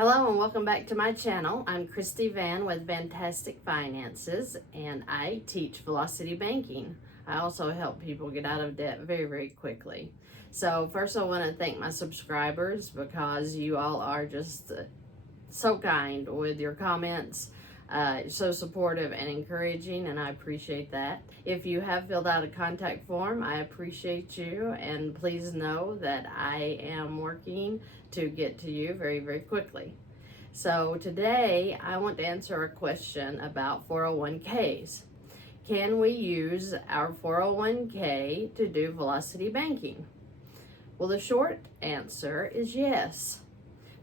Hello and welcome back to my channel. I'm Christy Van with VANNtastic Finances, and I teach velocity banking. I also help people get out of debt very, very quickly. So first I want to thank my subscribers because you all are just so kind with your comments, so supportive and encouraging, and I appreciate that. If you have filled out a contact form, I appreciate you, and please know that I am working to get to you very, very quickly. So today I want to answer a question about 401ks. Can we use our 401k to do velocity banking? Well, the short answer is yes.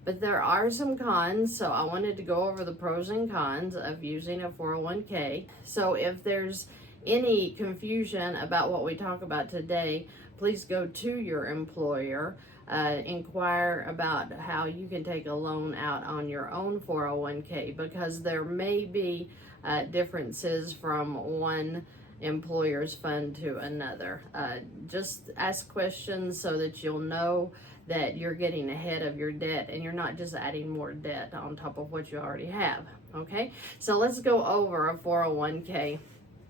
But there are some cons, so I wanted to go over the pros and cons of using a 401k. So if there's any confusion about what we talk about today, please go to your employer, inquire about how you can take a loan out on your own 401k, because there may be differences from one employer's fund to another. Just ask questions so that you'll know that you're getting ahead of your debt and you're not just adding more debt on top of what you already have. Okay, so let's go over a 401k.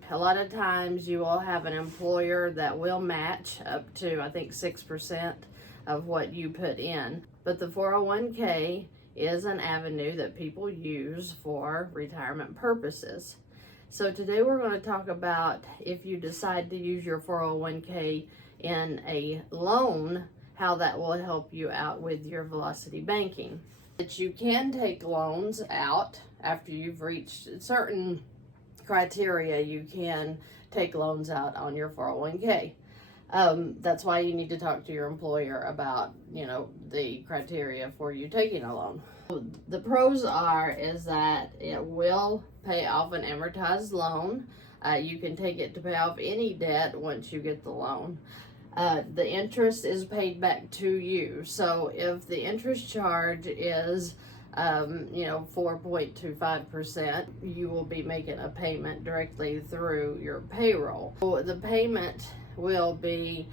A lot of times you will have an employer that will match up to, I think, 6% of what you put in. But the 401k is an avenue that people use for retirement purposes. So today we're going to talk about if you decide to use your 401k in a loan, how that will help you out with your velocity banking. That you can take loans out after you've reached certain criteria. You can take loans out on your 401k. That's why you need to talk to your employer about, the criteria for you taking a loan. The pros is that it will pay off an amortized loan. You can take it to pay off any debt once you get the loan. The interest is paid back to you. So if the interest charge is 4.25%, you will be making a payment directly through your payroll. So the payment will be,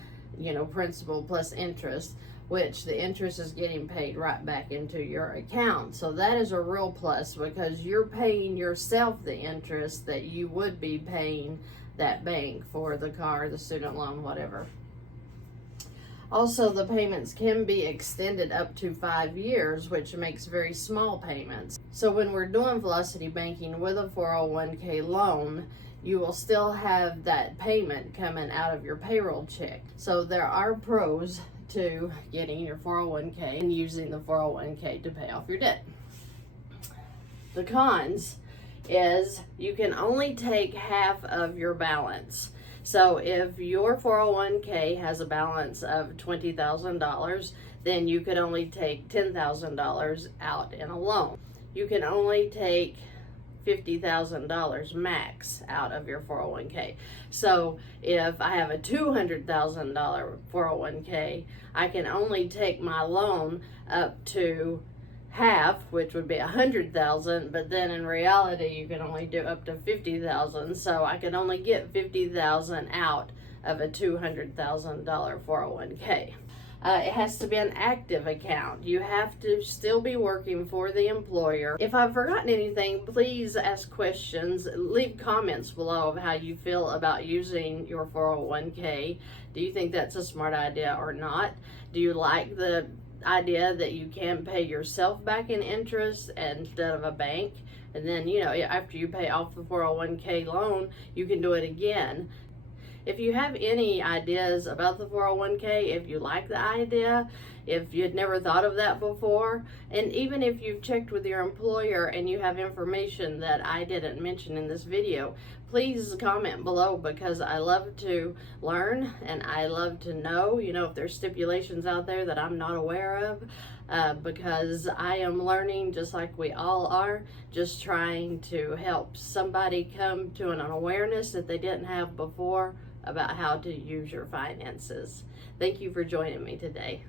principal plus interest, which the interest is getting paid right back into your account. So that is a real plus, because you're paying yourself the interest that you would be paying that bank for the car, the student loan, whatever. Also, the payments can be extended up to 5 years, which makes very small payments. So when we're doing velocity banking with a 401k loan, you will still have that payment coming out of your payroll check. So there are pros to getting your 401k and using the 401k to pay off your debt. The cons is you can only take half of your balance. So if your 401k has a balance of $20,000, then you could only take $10,000 out in a loan. You can only take $50,000 max out of your 401k. So if I have a $200,000 401k, I can only take my loan up to half, which would be $100,000, but then in reality you can only do up to $50,000. So I can only get $50,000 out of a $200,000 401k. It has to be an active account. You have to still be working for the employer. If I've forgotten anything, please ask questions. Leave comments below of how you feel about using your 401k. Do you think that's a smart idea or not? Do you like the idea that you can pay yourself back in interest instead of a bank? And then, after you pay off the 401k loan, you can do it again. If you have any ideas about the 401k, if you like the idea, if you'd never thought of that before, and even if you've checked with your employer and you have information that I didn't mention in this video, please comment below, because I love to learn and I love to know, if there's stipulations out there that I'm not aware of, because I am learning just like we all are, just trying to help somebody come to an awareness that they didn't have before about how to use your finances. Thank you for joining me today.